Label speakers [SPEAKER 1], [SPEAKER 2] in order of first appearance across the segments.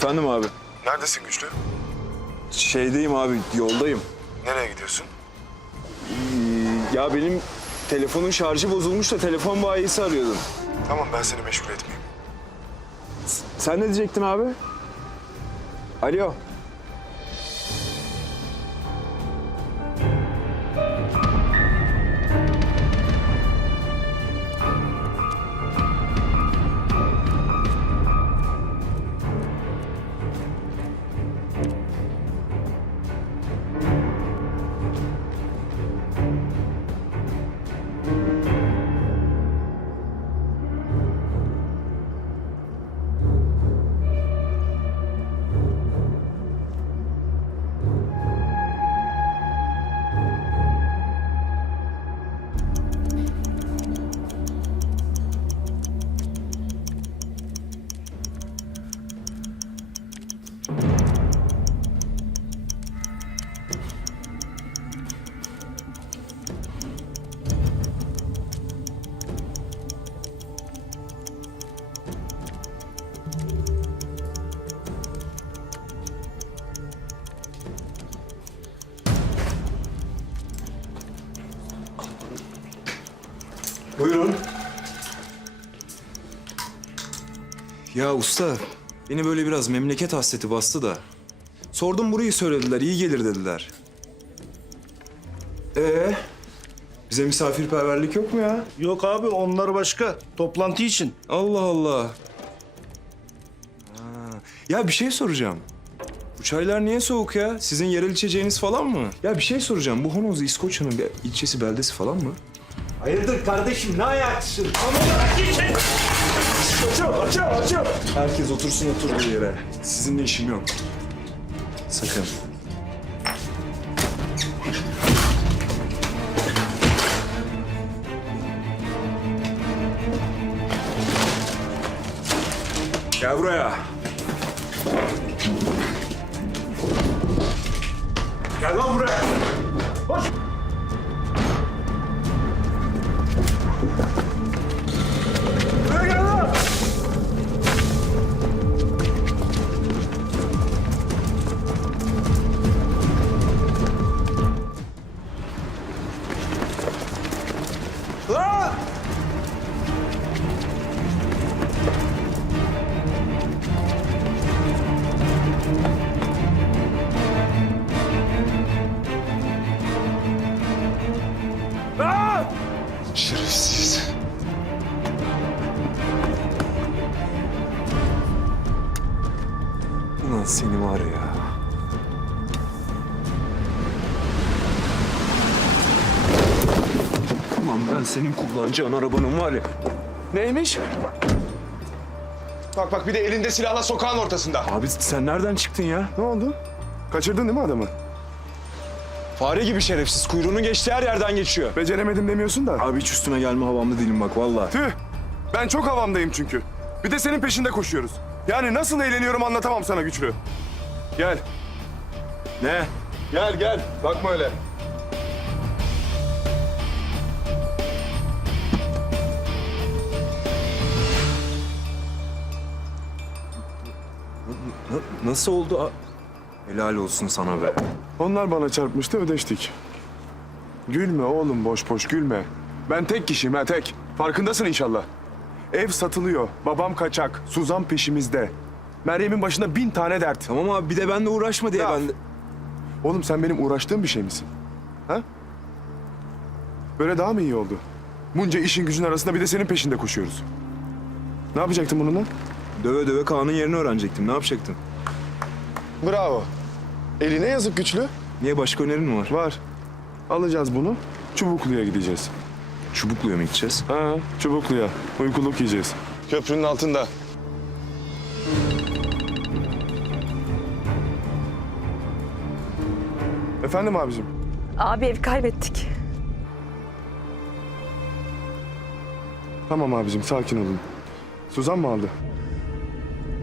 [SPEAKER 1] Efendim abi.
[SPEAKER 2] Neredesin güçlü?
[SPEAKER 1] Şeydeyim abi, yoldayım.
[SPEAKER 2] Nereye gidiyorsun?
[SPEAKER 1] Ee, ya benim telefonun şarjı bozulmuş da telefon bayisi arıyordum.
[SPEAKER 2] Tamam ben seni meşgul etmeyeyim.
[SPEAKER 1] Sen ne diyecektin abi? Alo. Ya usta, beni böyle biraz memleket hasreti bastı da. Sordum burayı söylediler, iyi gelir dediler. Ee, bize misafirperverlik yok mu ya?
[SPEAKER 3] Yok abi onlar başka. Toplantı için.
[SPEAKER 1] Allah Allah. Ha. Ya bir şey soracağım. Bu çaylar niye soğuk ya? Sizin yerel içeceğiniz falan mı? Ya bir şey soracağım. Bu Honozlu İskoçya'nın bir ilçesi, beldesi falan mı?
[SPEAKER 3] Hayırdır kardeşim ne ayaksın? Açıl açıl açıl.
[SPEAKER 1] Herkes otursun oturduğu yere. Sizinle işim yok. Sakın. Gel buraya.
[SPEAKER 3] Gel lan buraya.
[SPEAKER 1] Ben senin kullanacağın arabanın var ya.
[SPEAKER 2] Neymiş? Bak bak bir de elinde silahla sokağın ortasında.
[SPEAKER 1] Abi sen nereden çıktın ya?
[SPEAKER 2] Ne oldu? Kaçırdın değil mi adamı?
[SPEAKER 1] Fare gibi şerefsiz. Kuyruğunu geçtiği her yerden geçiyor.
[SPEAKER 2] Beceremedim demiyorsun da.
[SPEAKER 1] Abi hiç üstüme gelme havamda değilim bak vallahi.
[SPEAKER 2] Tüh! Ben çok havamdayım çünkü. Bir de senin peşinde koşuyoruz. Yani nasıl eğleniyorum anlatamam sana güçlü. Gel.
[SPEAKER 1] Ne?
[SPEAKER 2] Gel gel. Bakma öyle.
[SPEAKER 1] Nasıl oldu? a- Helal olsun sana be.
[SPEAKER 2] Onlar bana çarpmıştı ödeştik. Gülme oğlum boş boş gülme. Ben tek kişiyim ha tek. Farkındasın inşallah. Ev satılıyor. Babam kaçak. Suzan peşimizde. Meryem'in başında bin tane dert.
[SPEAKER 1] Tamam abi bir de benle uğraşma diye
[SPEAKER 2] Ya.
[SPEAKER 1] ben de...
[SPEAKER 2] Oğlum sen benim uğraştığım bir şey misin? Ha? Böyle daha mı iyi oldu? Bunca işin gücün arasında bir de senin peşinde koşuyoruz. Ne yapacaktın bununla?
[SPEAKER 1] Döve döve Kaan'ın yerini öğrenecektim. Ne yapacaktın?
[SPEAKER 2] Bravo. Eline yazık güçlü.
[SPEAKER 1] Niye başka önerin mi var?
[SPEAKER 2] Var. Alacağız bunu. Çubuklu'ya gideceğiz.
[SPEAKER 1] Çubuklu'ya mı gideceğiz?
[SPEAKER 2] Ha, Çubuklu'ya. Uykuluk yiyeceğiz. Köprünün altında. Efendim abicim.
[SPEAKER 4] Abi ev kaybettik.
[SPEAKER 2] Tamam abicim sakin olun. Suzan mı aldı?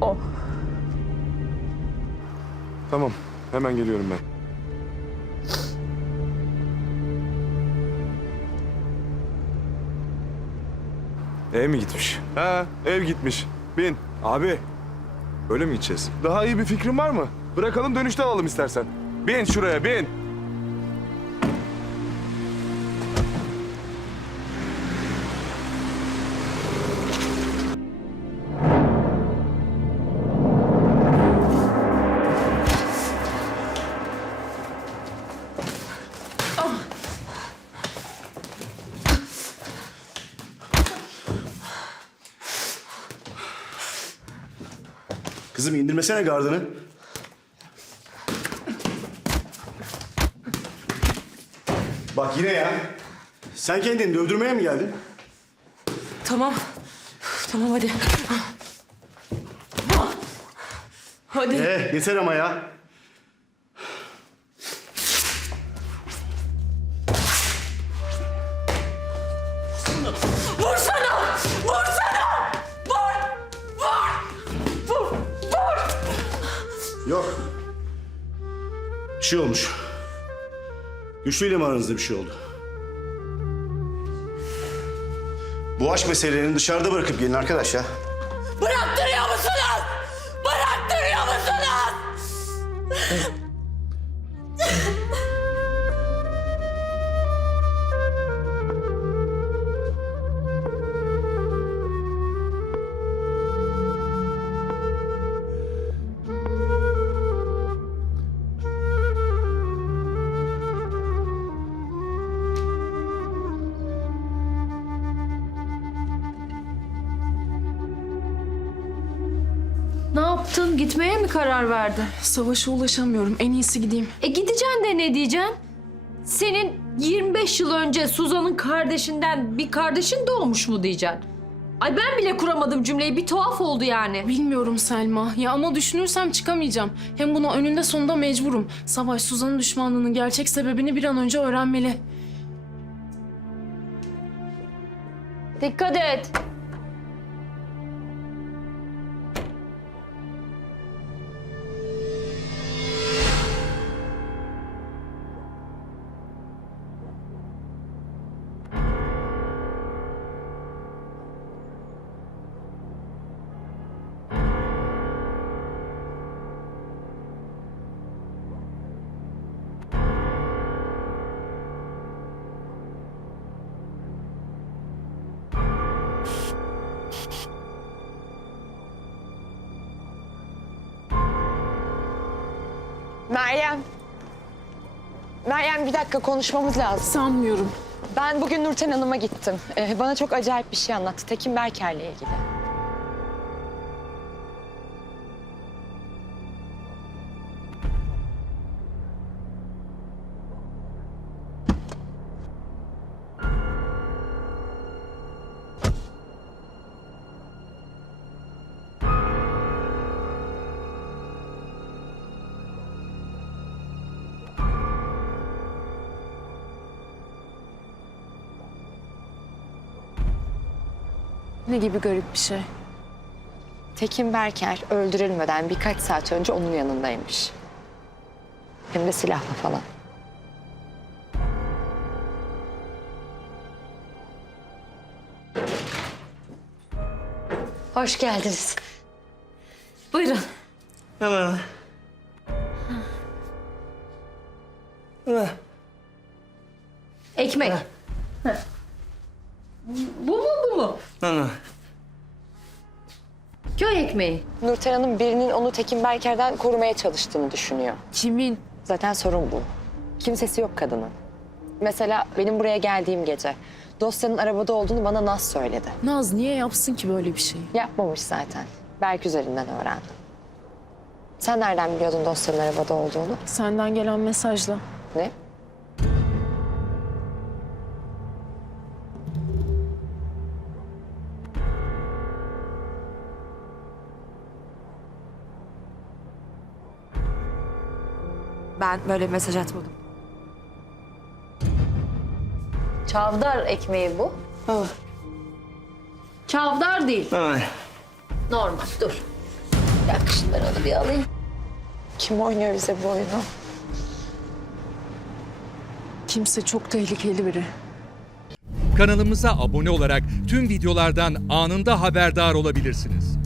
[SPEAKER 4] O.
[SPEAKER 2] Tamam. Hemen geliyorum ben.
[SPEAKER 1] Ev mi gitmiş?
[SPEAKER 2] Ha, ev gitmiş. Bin.
[SPEAKER 1] Abi Öyle mi gideceğiz?
[SPEAKER 2] Daha iyi bir fikrin var mı? Bırakalım dönüşte alalım istersen. Bin şuraya bin.
[SPEAKER 5] Kızım indirmesene gardını. Bak yine ya. Sen kendini dövdürmeye mi geldin?
[SPEAKER 6] Tamam. Tamam hadi. Hadi.
[SPEAKER 5] Ee, yeter ama ya. Bir şey olmuş. Güçlüyle mi aranızda bir şey oldu? Bu aşk meselelerini dışarıda bırakıp gelin arkadaş ya.
[SPEAKER 6] Bıraktırıyor musunuz? Bıraktırıyor musunuz?
[SPEAKER 7] Yaptın? Gitmeye mi karar verdin?
[SPEAKER 8] Savaşa ulaşamıyorum. En iyisi gideyim.
[SPEAKER 7] E gideceksin de ne diyeceksin? Senin 25 yıl önce Suzan'ın kardeşinden bir kardeşin doğmuş mu diyeceksin? Ay ben bile kuramadım cümleyi. Bir tuhaf oldu yani.
[SPEAKER 8] Bilmiyorum Selma. Ya ama düşünürsem çıkamayacağım. Hem buna önünde sonunda mecburum. Savaş Suzan'ın düşmanlığının gerçek sebebini bir an önce öğrenmeli.
[SPEAKER 7] Dikkat et.
[SPEAKER 4] Meryem. Meryem bir dakika konuşmamız lazım.
[SPEAKER 8] Sanmıyorum.
[SPEAKER 4] Ben bugün Nurten Hanım'a gittim. Ee, bana çok acayip bir şey anlattı. Tekin Berker'le ilgili.
[SPEAKER 8] Ne gibi garip bir şey.
[SPEAKER 4] Tekin Berker öldürülmeden birkaç saat önce onun yanındaymış. Hem de silahla falan. Hoş geldiniz.
[SPEAKER 7] Buyurun. Ekmek. Köy ekmeği.
[SPEAKER 4] Nurten Hanım birinin onu Tekin Berker'den korumaya çalıştığını düşünüyor.
[SPEAKER 8] Kimin?
[SPEAKER 4] Zaten sorun bu. Kimsesi yok kadının. Mesela benim buraya geldiğim gece dosyanın arabada olduğunu bana Naz söyledi.
[SPEAKER 8] Naz niye yapsın ki böyle bir şey?
[SPEAKER 4] Yapmamış zaten. Berk üzerinden öğrendim. Sen nereden biliyordun dosyanın arabada olduğunu?
[SPEAKER 8] Senden gelen mesajla.
[SPEAKER 4] Ne?
[SPEAKER 6] Ben böyle bir mesaj atmadım.
[SPEAKER 7] Çavdar ekmeği bu. Çavdar değil. Normal dur. Bak şunları onu bir alayım.
[SPEAKER 4] Kim oynuyor bize bu oyunu?
[SPEAKER 8] Kimse çok tehlikeli biri.
[SPEAKER 9] Kanalımıza abone olarak tüm videolardan anında haberdar olabilirsiniz.